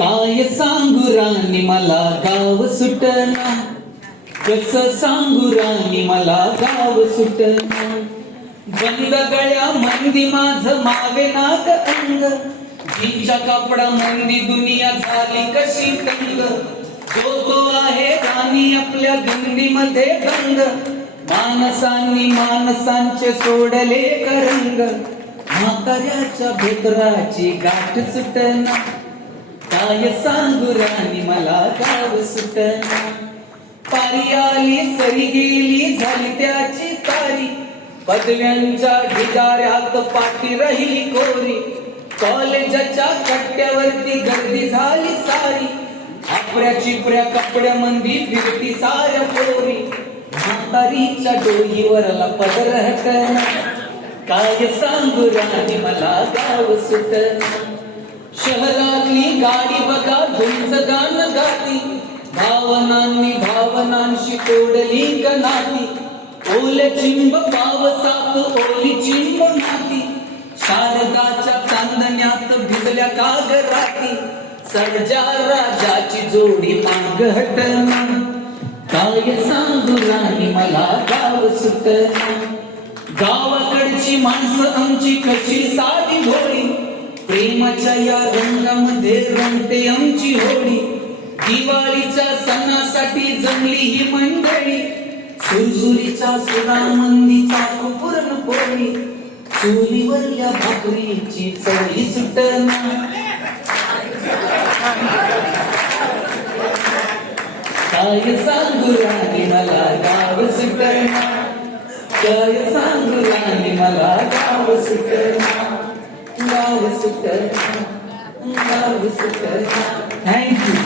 काय सांगू राणी मला गाव सुटना, कसं सांगू राणी मला गाव सुटना. बंद गळ्या मंदी माझं मागे नाग अंग, जीच्या कापडा मंदी दुनिया झाली कशी तंग. जो तो आहे राणी आपल्या दिंडीमध्ये गंग, माणसांनी माणसांचे सोडले करंग. म्हाताऱ्याच्या भेतराची गाठ सुटना, काय सांगू राणी मला गाव सुटना. पारी आली सरी गेली झाली त्याची तारी, पदव्यांच्या ढिगाऱ्यात पाठी राहिली कोरी. कॉलेजाच्या कट्ट्यावरती गर्दी झाली सारी, आपल्या चिपऱ्या कपड्यामंदी फिरती साऱ्या पोरी. म्हातारीच्या डोईवरला पदर हटना, काय सांगू राणी मला गाव सुटना. शहरातली गाडी बघा धुंच गाण गाती, भावनांनी भावनांशी तोडली गनाती. ओले चिंब पावसात ओली चिंब माती, शारदाच्या चांदण्यात भिजल्या कागराती. सर्जा राजाची जोडी माग हटना, काय सांगू राणी मला गाव सुटना. गावाकडची माणसं आमची कशी साधी भोळी, प्रेमाच्या या रंगामध्ये रंगते आमची होळी. दिवाळीच्या सणासाठी जमली ही मंडळी, सुरसुरीच्या सुरामंदी चाकू पुरणपोळी. चुलीवरल्या भाकरीची चवही सुटना, काय सांगू राणी मला गाव सुटना. काय सांगू राणी मला गाव सुटना, गाव सुटना, गाव सुटना. थँक्यू.